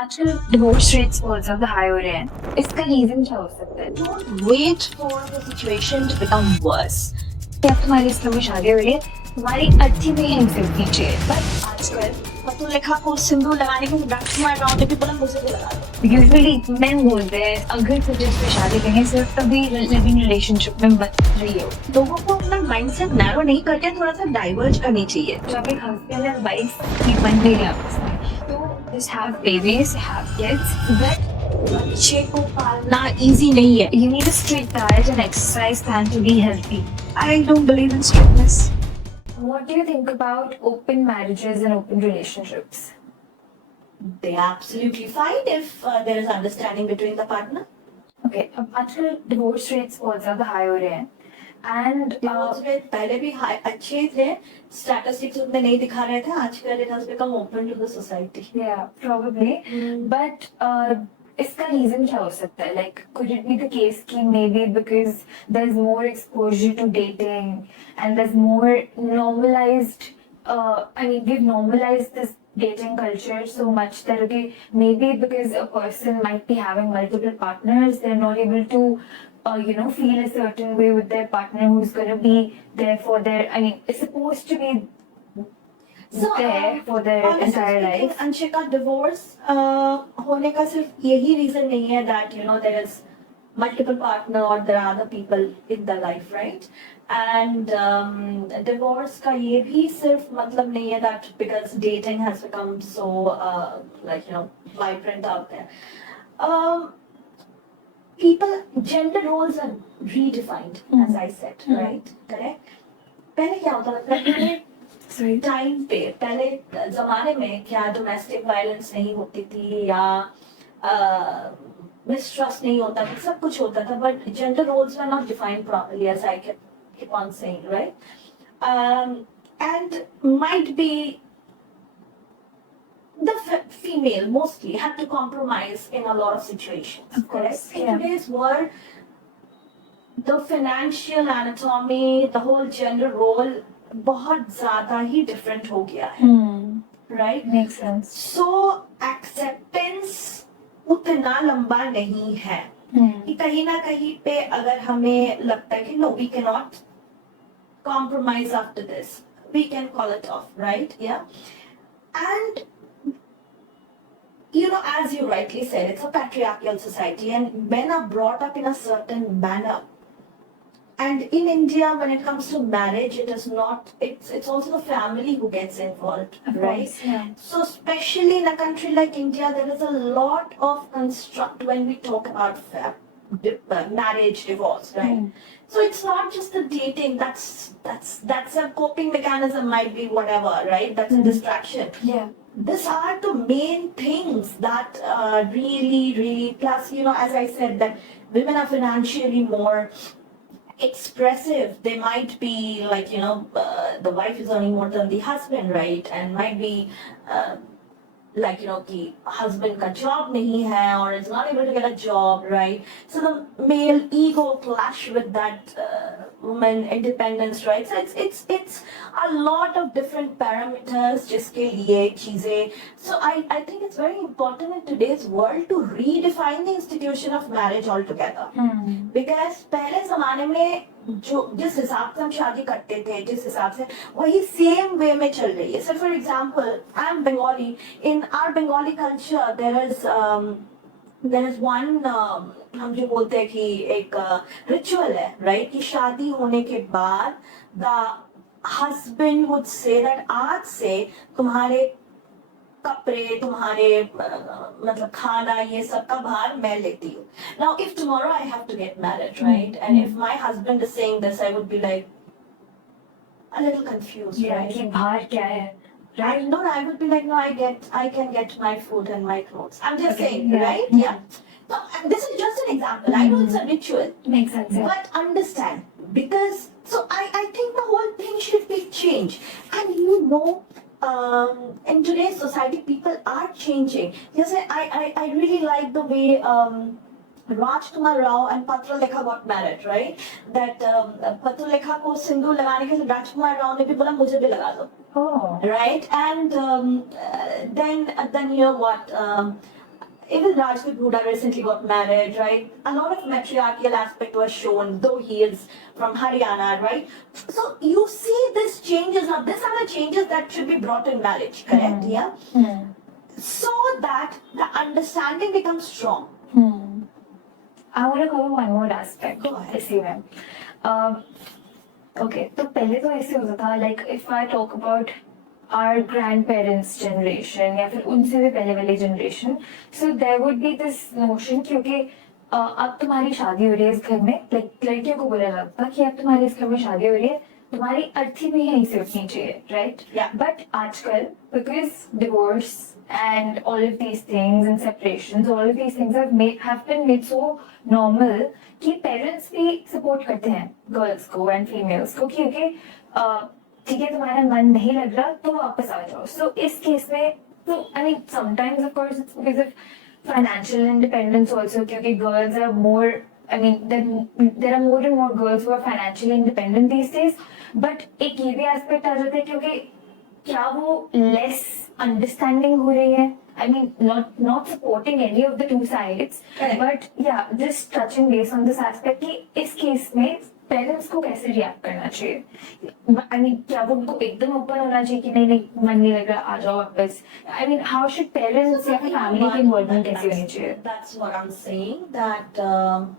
आजकल divorce rates बहुत ज्यादा हाई हो रहे हैं। इसका रीजन क्या हो सकता है? Don't wait for the situation to become worse. अब तुम्हारी इस में शादी हो रही है, तुम्हारी अच्छी में ही सिर्फ चाहिए। But आजकल पतुलेखा को सिंदूर लगाने के बाद तुम्हारे गाँव में भी बोला मुझे भी लगा दो। यूजुअली मेन बोलते हैं अगर तुझे इससे शादी करनी है सिर्फ तभी लिविंग रिलेशनशिप में मत रही हो। लोगों को अपना माइंडसेट नैरो नहीं करके थोड़ा सा डाइवर्ज करनी चाहिए। जब एक हस्बैंड एंड वाइफ की बन गई है आपस में, तो just have babies, have kids, but बच्चे को पालना इजी नहीं है। you need a strict diet and exercise plan to be healthy. I don't believe in strictness. What do you think about open marriages and open relationships? They are absolutely fine if there is understanding between the partner. Okay, अब आजकल divorce rates बहुत ज्यादा high हो रहे हैं and Divorce rate पहले भी अच्छे थे, स्टैटिस्टिक्स उतने नहीं दिखा रहे थे। आजकल it has become open to the society. yeah probably but इसका रीजन क्या हो सकता है? Like could it be the case कि maybe because there's more exposure to dating and there's more normalized I mean we've normalized this dating culture so much that okay maybe because a person might be having multiple partners they're not able to feel a certain way with their partner who's going to be there for their I mean it's supposed to be there for their entire life. Anshika divorce होने का सिर्फ यही reason नहीं है that there is multiple partner or there are other people in the life, right? And divorce का ये भी सिर्फ मतलब नहीं है that because dating has become so vibrant out there. People gender roles are redefined, as I said, right? Correct? पहले क्या होता था? टाइम पे पहले जमाने में क्या डोमेस्टिक वायलेंस नहीं होती थी या मिसट्रस्ट नहीं होता था, सब कुछ होता था, but gender roles were not defined properly as I keep on saying, right? And might be the female mostly had to compromise in a lot of situations. Of course, correct? In today's world, the financial anatomy, the whole gender role बहुत ज्यादा ही different हो गया है, right? Makes sense. सो acceptance उतना लंबा नहीं है कि कहीं ना कहीं पे अगर हमें लगता है कि no we can not compromise after this, we can call it off, right? या and as you rightly said, it's a patriarchal society and men are brought up in a certain manner. And in India, when it comes to marriage, it is not, it's also the family who gets involved, Of right? course, yeah. So especially in a country like India, there is a lot of construct when we talk about marriage, divorce, right? So it's not just the dating, that's a coping mechanism, might be whatever, right? That's a distraction. Yeah. These are the main things that really, plus, as I said, that women are financially more expressive. They might be like the wife is earning more than the husband, right? And might be कि husband का job नहीं है or is not able to get a job, right? So the male ego clash with that woman independence, right? So it's a lot of different parameters जिसके लिए चीजें. So I think it's very important in today's world to redefine the institution of marriage altogether. Because पहले जमाने में जो जिस हिसाब से हम शादी करते थे, जिस हिसाब से वही सेम वे में चल रही है. So for example, I am Bengali. In our Bengali culture, there is one हम जो बोलते हैं कि एक रिचुअल है, राइट? कि शादी होने के बाद the husband would say that आज से तुम्हारे कपड़े, तुम्हारे मतलब खाना, ये सब का भार मैं लेती हूँ. Now if tomorrow I have to get married, right? And if my husband is saying this, I would be like a little confused, Yeah, right? कि भार क्या है? Right? No, I would be like, no, I can get my food and my clothes. I'm just Okay, saying, yeah. right? Yeah. So and this is just an example. I know it's a ritual, Makes sense. Yeah. but understand, because so I think the whole thing should be changed. And in today's society, people are changing. Yes, I really like the way Rajkumar Rao and Patralekha got married, right? That Patralekha को सिंदूर लगाने के लिए राजकुमार राव ने भी बोला मुझे भी लगा दो. Oh. Right? And then you know what? even Rajput Buddha recently got married, right? A lot of matriarchal aspect was shown, though he is from Haryana, right? So you see these changes. Now, these are the changes that should be brought in marriage, correct? Yeah. So that the understanding becomes strong. I want to cover one more aspect. Go ahead. इसी में. Okay, तो पहले तो ऐसे होता था, like if I talk about our grandparents generation या फिर उनसे भी पहले वाली generation, so there would be this notion क्योंकि अब तुम्हारी शादी हो रही है इस घर में, like लड़कियों को बोला जाता था कि अब तुम्हारी इस घर में शादी हो रही है, तुम्हारी अर्थी भी यहीं से उठनी चाहिए, right? Yeah. But आजकल because divorce and all of these things and separations, all of these things have been made so normal कि पेरेंट्स भी सपोर्ट करते हैं गर्ल्स को एंड फीमेल्स को क्योंकि ठीक है तुम्हारा मन नहीं लग रहा तो वापस आ जाओ. सो इस केस में तो I mean sometimes of course it's because of financial independence also क्योंकि girls are more I mean, there are more and more girls who are financially independent these days. But एक ये भी aspect आ जाता है क्योंकि क्या वो less understanding हो रही है? I mean, not supporting any of the two sides. Correct. But yeah, just touching base on this aspect कि इस केस में पेरेंट्स को कैसे रिएक्ट करना चाहिए? I mean, क्या वो उनको एकदम ओपन होना चाहिए कि नहीं नहीं मन नहीं लग रहा आ जाओ वापस? I mean, how should parents या फिर फैमिली की इन्वॉल्वमेंट कैसे होनी चाहिए? That's what I'm saying, that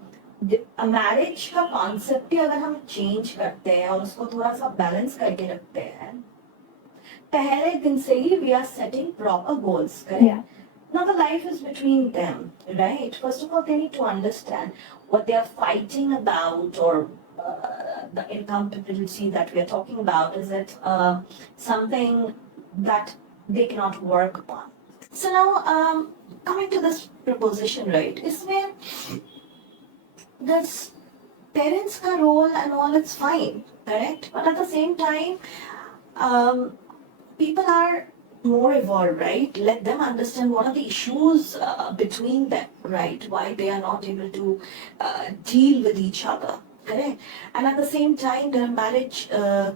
marriage का कॉन्सेप्ट ही अगर हम चेंज करते हैं और उसको थोड़ा सा बैलेंस करके रखते हैं, पहले दिन से ही we are setting proper goals, correct? Now the life is between them, right? First of all, they need to understand what they are fighting about, or the incompatibility that we are talking about. Is it something that they cannot work upon? So now, coming to this proposition, right? Isme this parents' ka role and all, it's fine, correct? But at the same time, people are more evolved, right? Let them understand what are the issues between them, right? Why they are not able to deal with each other, correct? And at the same time, there are marriage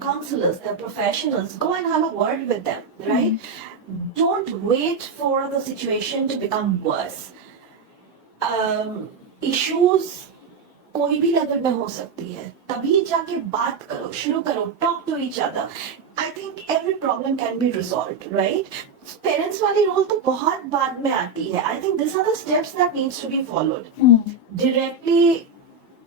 counselors, there are professionals. Go and have a word with them, right? Don't wait for the situation to become worse. Issues कोई भी level में हो सकती है, तभी जाके बात करो, शुरू करो, talk to each other. I think every problem can be resolved, right? Parents वाली रोल तो बहुत बाद में आती है. I think these are the steps that needs to be followed. Directly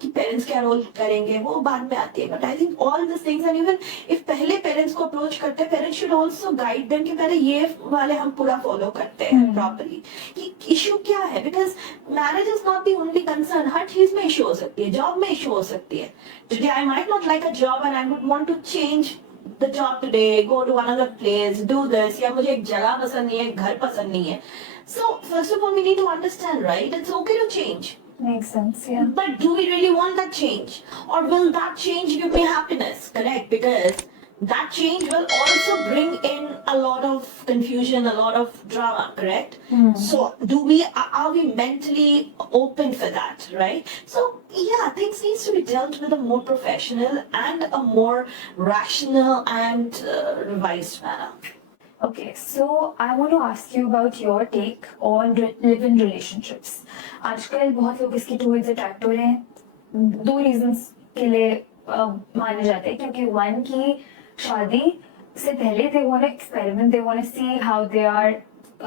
कि पेरेंट्स क्या रोल करेंगे वो बाद में आती है, but I think all this things, and even if पहले पेरेंट्स को अप्रोच करते हैं, parents should also guide them कि पहले ये वाले हम पूरा फॉलो करते हैं प्रॉपर्ली कि इशू क्या है, because marriage is not the only concern. हर चीज में इशू हो सकती है, जॉब में इशू हो सकती है. Today I might not like a job and I would want to change the job today, go to another place, do this, या मुझे एक जगह पसंद नहीं है, घर पसंद नहीं है. So first of all, we need to understand, right? It's okay to change. Makes sense, yeah. But do we really want that change? Or will that change give me happiness? Correct? Because that change will also bring in a lot of confusion, a lot of drama, correct? So are we mentally open for that, right? So yeah, things needs to be dealt with a more professional and a more rational and revised manner. Okay, so I want to ask you about your take on live-in relationships. आजकल बहुत लोग इसकी towards attract हो रहे हैं. दो reasons के लिए माने जाते हैं, क्योंकि one की शादी से पहले they want to experiment, they want to see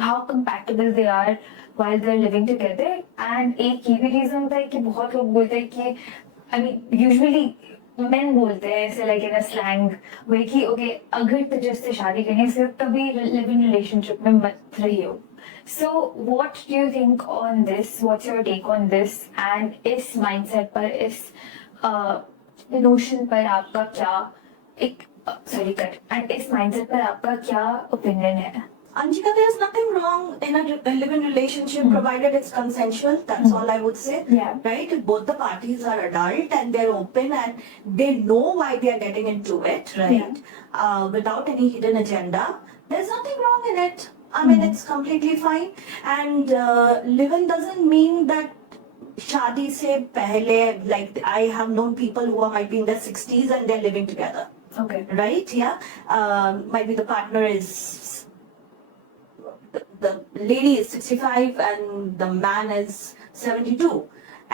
how compatible they are while they're living together. And एक ये भी reason होता है कि बहुत लोग बोलते हैं कि I mean usually men बोलते हैं ऐसे like in a slang way कि okay अगर तुझे उससे शादी करनी है सिर्फ तभी live in relationship में मत रहियो. So what do you think on this? What's your take on this? And इस mindset पर, इस notion पर आपका क्या and इस mindset पर आपका क्या opinion है? Anjika, there's nothing wrong in a live-in relationship provided it's consensual. That's all I would say. Yeah. Right? If both the parties are adult and they're open and they know why they are getting into it, right? Without any hidden agenda, there's nothing wrong in it. I mean, it's completely fine. And live-in doesn't mean that shadi se pehle, like I have known people who might be in their 60s and they're living together. Okay. Right? Yeah. Might be the partner is the lady is 65 and the man is 72,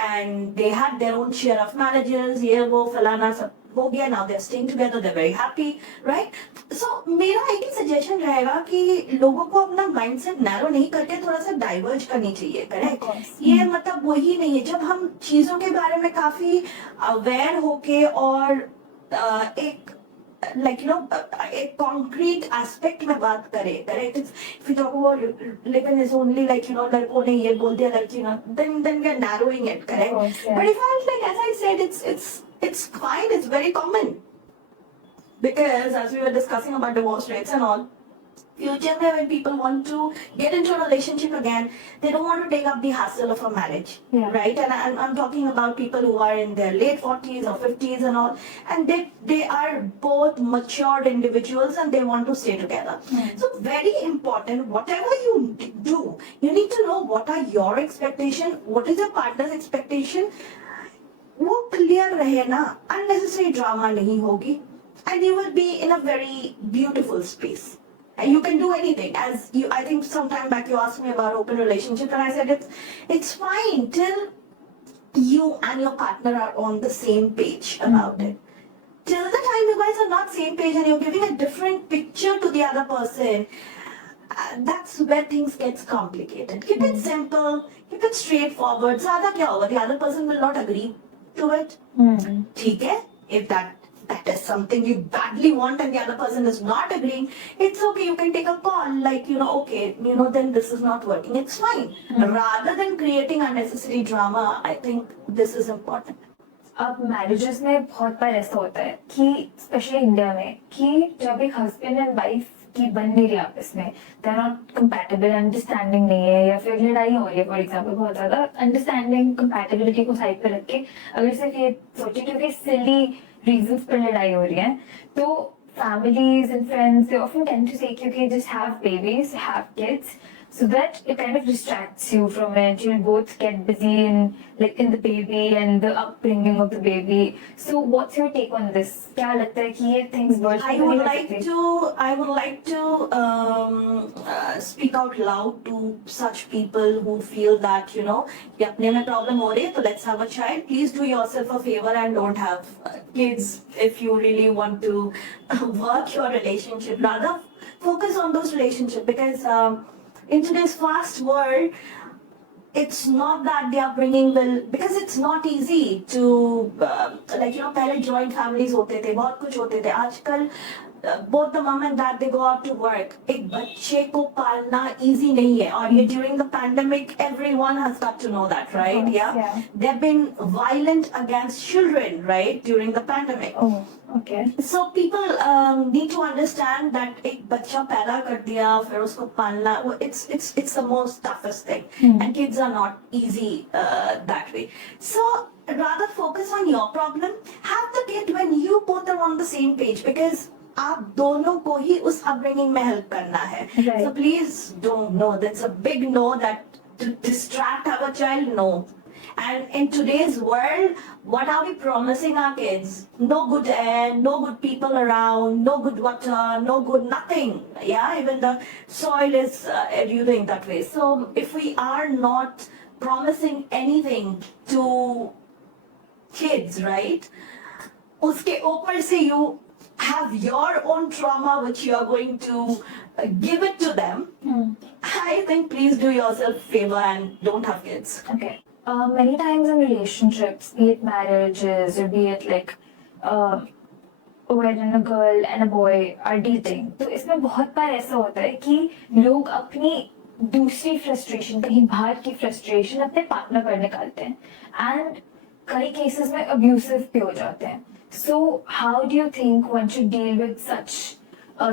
and they had their own share of managers, ये वो फलाना सब हो गया. Now they're staying together, they're very happy, right? So मेरा एक ही suggestion रहेगा कि लोगों को अपना माइंडसेट नैरो नहीं करके थोड़ा सा डाइवर्ज करनी चाहिए. करेक्ट? ये मतलब वही नहीं है. जब हम चीजों के बारे में काफी अवेयर होके और एक like एक concrete aspect में बात करें. Correct? If you talk about living is only like लड़कों ने ये बोल दिया लड़की ना, then we are narrowing it. Correct? course, yeah. But if I like, as I said, it's fine. It's very common, because as we were discussing about divorce rates and all, future में when people want to get into a relationship again, they don't want to take up the hassle of a marriage, Yeah. right? And I'm talking about people who are in their late 40s or 50s and all, and they are both matured individuals and they want to stay together. So very important, whatever you do, you need to know what are your expectation, what is your partner's expectation. वो clear रहे ना, unnecessary drama नहीं होगी, and you will be in a very beautiful space. And you can do anything. As you, I think some time back you asked me about open relationship, and I said it's fine till you and your partner are on the same page about it. Till the time you guys are not same page and you're giving a different picture to the other person, that's where things gets complicated. Keep it simple, keep it straightforward. ज़्यादा क्या होगा? The other person will not agree to it. ठीक है? If that is something you badly want and the other person is not agreeing, it's okay. You can take a call, like okay, then this is not working. It's fine. Rather than creating unnecessary drama, I think this is important. अब marriages में बहुत बार ऐसा होता है कि specially India में कि जब एक हस्बैंड एंड वाइफ की बन नहीं रही आपस में, they are not compatible, understanding नहीं है, या फिर लड़ाई हो रही है फॉर एग्जांपल बहुत ज्यादा, अंडरस्टैंडिंग कंपैटिबिलिटी को साइड पर रख के अगर सिर्फ ये सोचे क्योंकि सिली रीजंस पर लड़ाई हो रही है, तो families and friends, they often tend to say, okay, just have babies, have kids, so that it kind of distracts you from it. You'll both get busy in the baby and the upbringing of the baby. So what's your take on this? क्या लगता है कि ये things work? I would like to speak out loud to such people who feel that कि अपने में problem हो रही है, तो let's have a child. Please do yourself a favor and don't have kids if you really want to work your relationship. Rather focus on those relationships, because in today's fast world, it's not that the upbringing will, because it's not easy to पहले joint families होते थे, बहुत कुछ होते थे. आजकल both the mom and dad, they go out to work. एक बच्चे को पालना easy नहीं है, और ये during the pandemic everyone has got to know that, right? Yeah. They've been violent against children, right, during the pandemic. Oh, okay. So people need to understand that एक बच्चा पैदा कर दिया फिर उसको पालना, it's the most toughest thing, and kids are not easy that way. So rather focus on your problem. Have the kid when you both are on the same page, because आप दोनों को ही उस upbringing में help करना है. Right. So please don't. No, that's a big no. That to distract our child, no. And in today's world, what are we promising our kids? No good air, no good people around, no good water, no good nothing. Yeah, even the soil is eroding that way. So if we are not promising anything to kids, right? उसके ऊपर से you have your own trauma which you are going to give it to them. I think please do yourself a favor and don't have kids. Okay. Many times in relationships, be it marriages or be it like wherein a girl and a boy are dating, तो इसमें बहुत बार ऐसा होता है कि लोग अपनी दूसरी फ्रस्ट्रेशन, कहीं बाहर की फ्रस्ट्रेशन अपने पार्टनर पर निकालते हैं, एंड कई केसेस में अब्यूसिव भी हो जाते हैं. So how do you think one should deal with such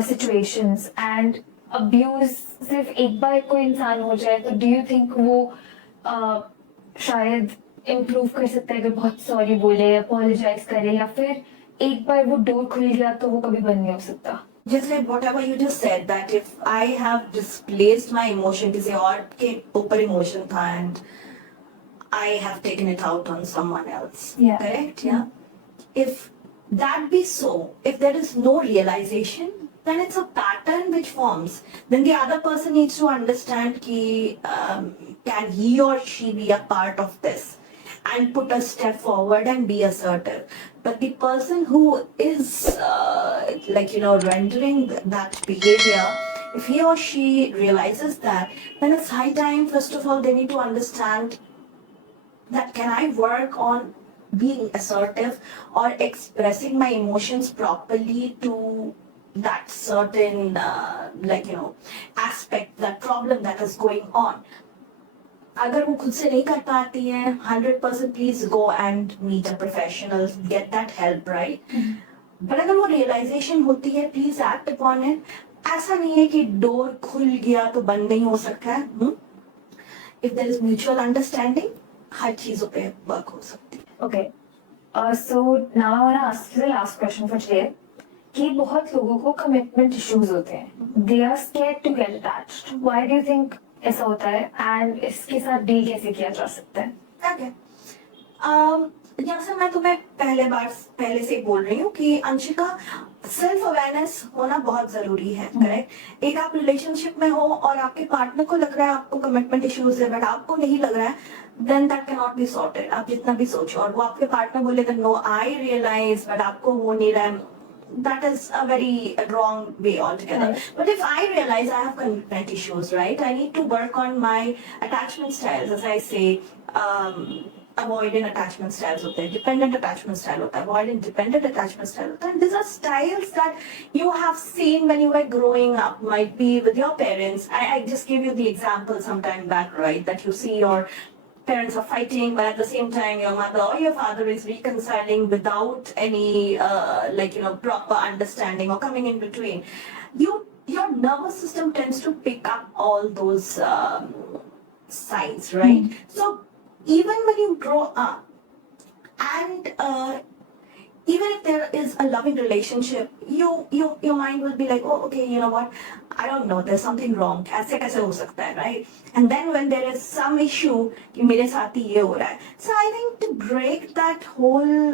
situations? And abuse सिर्फ एक बार कोई इंसान हो जाए तो do you think वो शायद improve कर सकता है अगर बहुत सॉरी बोले, apologize करे, या फिर एक बार वो डोर खुल गया तो वो कभी बंद नहीं हो सकता? Just like whatever you just said, that if I have displaced my emotion, किसी और के ऊपर emotion था and I have taken it out on someone else. Yeah. Correct? Yeah. If that be so, if there is no realization, then it's a pattern which forms. Then the other person needs to understand ki, can he or she be a part of this and put a step forward and be assertive. But the person who is rendering that behavior, if he or she realizes that, then it's high time, first of all, they need to understand that can I work on being assertive or expressing my emotions properly to that certain aspect, that problem that is going on. अगर वो खुद से नहीं कर पाती है 100% please go and meet a professional, get that help, right? But अगर वो रियलाइजेशन होती है, प्लीज एक्ट अपॉन इट. ऐसा नहीं है कि डोर खुल गया तो बंद नहीं हो सकता है. If there is mutual understanding, हर चीजों पे वर्क हो सकती है. Okay. So now I want to ask you the last question for today. कि बहुत लोगों को कमिटमेंट इश्यूज होते हैं. They are scared to get attached. Why do you think ऐसा होता है? And इसके साथ डील कैसे किया जा सकता है? Okay. जैसे मैं तुम्हें पहले से बोल रही हूँ कि अंशिका, सेल्फ अवेयरनेस होना बहुत जरूरी है. करेक्ट? एक आप रिलेशनशिप में हो और आपके पार्टनर को लग रहा है आपको कमिटमेंट इश्यूज है, बट आपको नहीं लग रहा है, then that can not be sorted. आप जितना भी सोचो और वो आपके पार्टनर बोले नो आई रियलाइज, बट आपको वो नहीं रहा है, that is a very wrong way altogether. Right. But if I realize I have commitment issues, right, I need to work on my attachment styles, as I say. Avoidant attachment styles होते हैं, dependent attachment style होता है, avoidant dependent attachment style होता है. And these are styles that you have seen when you were growing up, might be with your parents. I just gave you the example some time back, right, that you see your parents are fighting, but at the same time your mother or your father is reconciling without any proper understanding or coming in between. Your nervous system tends to pick up all those signs, right? So even when you grow up and even if there is a loving relationship, your mind will be like, oh, okay, you know what? I don't know, there's something wrong. ऐसे कैसे हो सकता है, right? And then when there is some issue, कि मेरे साथ ही ये हो रहा है. So I think to break that whole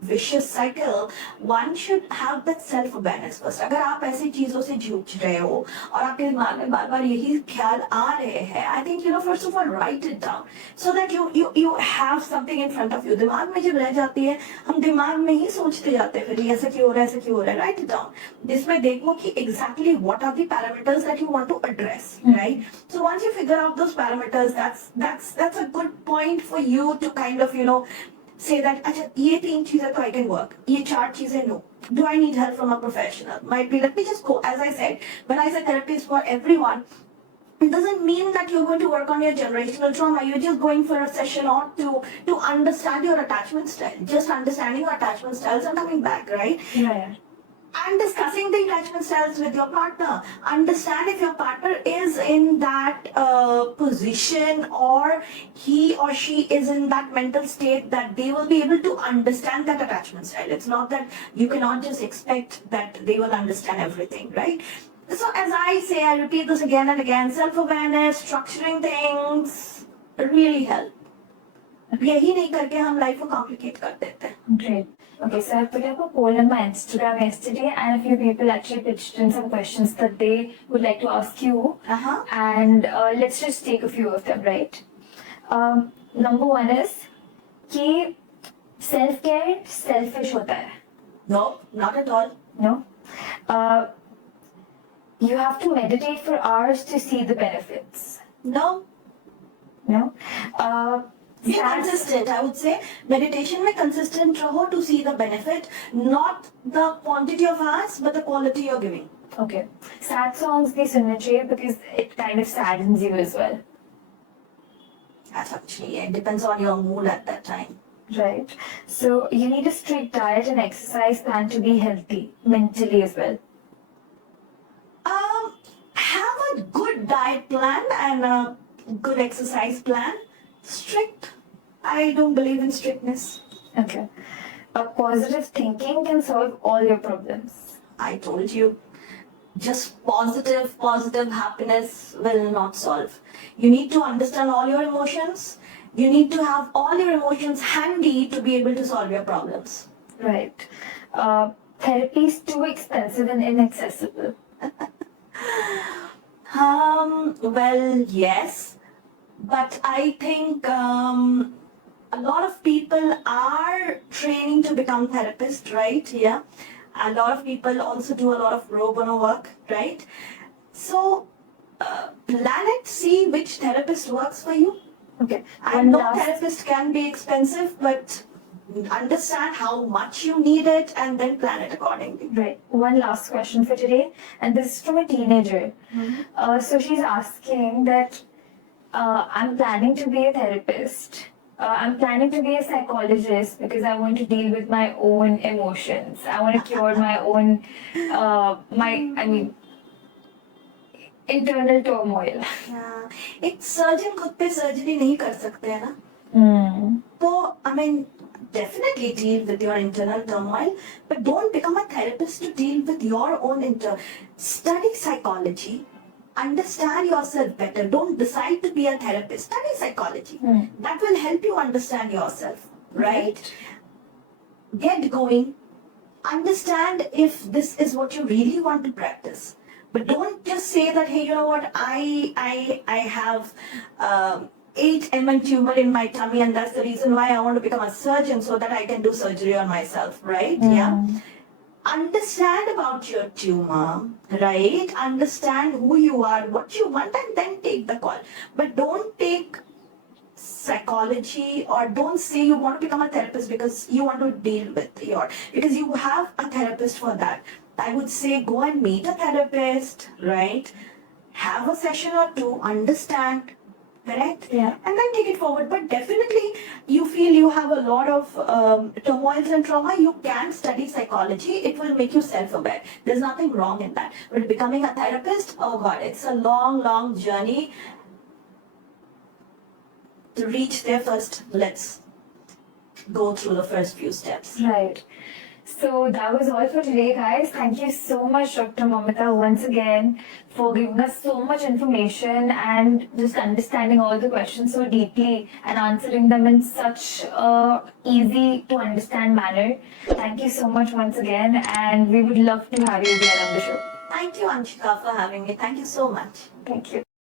vicious cycle, one should have that self-awareness first. अगर आप ऐसी चीजों से जूझ रहे हो और आपके दिमाग में बार-बार यही ख्याल आ रहे हैं, I think first of all write it down so that you have something in front of you. दिमाग में जब रह जाती है, हम दिमाग में ही सोचते जाते हैं, फिर ऐसा क्यों हो रहा है, ऐसा क्यों हो रहा है. Write it down. जिसमें देखो कि exactly what are the parameters that you want to address, right? So once you figure out those parameters, that's a good point for you to kind of say that अच्छा ये 3 चीजें तो I can work, ये 4 चीजें no. Do I need help from a professional? Might be, let me just go. As I said, when I say therapy is for everyone, it doesn't mean that you're going to work on your generational trauma. You're just going for a session or to understand your attachment style. Just understanding your attachment styles and coming back, right? Yeah. And discussing the attachment styles with your partner. Understand if your partner is in that position or he or she is in that mental state that they will be able to understand that attachment style. It's not that you cannot just expect that they will understand everything, right? So as I say, I repeat this again and again, self-awareness, structuring things really help. यही नहीं करके हम life को complicate कर देते हैं. Great. Okay, so I put up a poll on my Instagram yesterday, and a few people actually pitched in some questions that they would like to ask you. And let's just take a few of them, right? Number one is कि self-care selfish होता है. No, not at all. No. You have to meditate for hours to see the benefits. No. No. Be consistent. I would say meditation में consistent रहो to see the benefit, not the quantity of hours, but the quality you're giving. Okay. Sad songs नहीं सुनने चाहिए because it kind of saddens you as well. That's actually, it depends on your mood at that time. Right. So you need a strict diet and exercise plan to be healthy mentally as well. Have a good diet plan and a good exercise plan. Strict. I don't believe in strictness. Okay. Positive thinking can solve all your problems. I told you. Just positive happiness will not solve. You need to understand all your emotions. You need to have all your emotions handy to be able to solve your problems. Right. therapy is too expensive and inaccessible? Well, yes, but I think a lot of people are training to become therapists, right? Yeah. A lot of people also do a lot of pro bono work, right? So, plan it, see which therapist works for you. Okay. I One know last, therapist can be expensive, but understand how much you need it and then plan it accordingly. right. One last question for today, and this is from a teenager. So she's asking that I'm planning to be a therapist. I'm planning to be a psychologist because I want to deal with my own emotions. I want to cure my own, I mean, internal turmoil. हाँ, एक surgeon खुद पे surgery नहीं कर सकते है ना Hmm. तो I mean definitely deal with your internal turmoil but don't become a therapist to deal with your own study psychology, understand yourself better, don't decide to be a therapist, study psychology. That will help you understand yourself, right? Get going, understand if this is what you really want to practice, but don't just say that, hey, you know what, I have 8 mm tumor in my tummy and that's the reason why I want to become a surgeon so that I can do surgery on myself, right? Yeah. Understand about your tumor, right? Understand who you are, what you want, and then take the call. But don't take psychology or don't say you want to become a therapist because you want to deal with because you have a therapist for that. I would say go and meet a therapist, right? Have a session or two, understand, correct? Yeah. And then take it forward. But definitely, you feel you have a lot of turmoils and trauma, you can study psychology. It will make you self-aware. There's nothing wrong in that. But becoming a therapist, oh God, it's a long, long journey. To reach there first, let's go through the first few steps. Right. So that was all for today, guys. Thank you so much, Dr. Mamata, once again, for giving us so much information and just understanding all the questions so deeply and answering them in such a easy to understand manner. Thank you so much once again, and we would love to have you again on the show. Thank you, Anshika, for having me. Thank you so much. Thank you.